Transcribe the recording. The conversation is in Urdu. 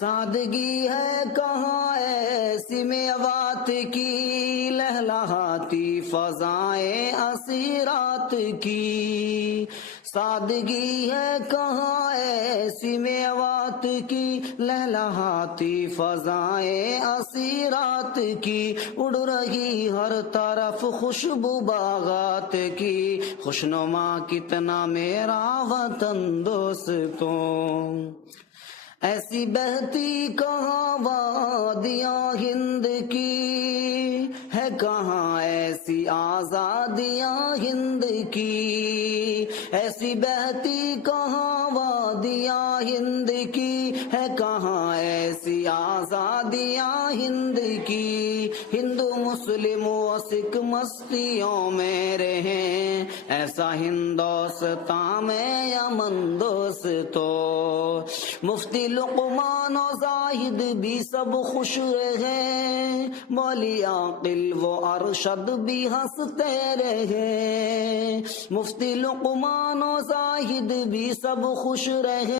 سادگی ہے کہاں ایسی میوات کی، لہلہاتی فضائیں اسیرات کی. سادگی ہے کہاں ایسی میوات کی، لہلہاتی فضائیں اسیرات کی. اڑ رہی ہر طرف خوشبو باغات کی، خوشنما کتنا میرا وطن دوستوں. ایسی بہتی کہاں وادیاں ہند کی، ہے کہاں ایسی آزادیاں ہند کی. ایسی بہتی کہاں وادیاں ہند کی، ہے کہاں ایسی آزادیاں ہند کی. ہندو مسلم و سکھ مستیوں میں رہیں، ایسا ہندوستان میں یمن دوستو. مفتی لقمان و زاہد بھی سب خوش رہے، مولی عاقل و ارشد بھی ہنستے رہے. مفتی لقمان و زاہد بھی سب خوش رہے.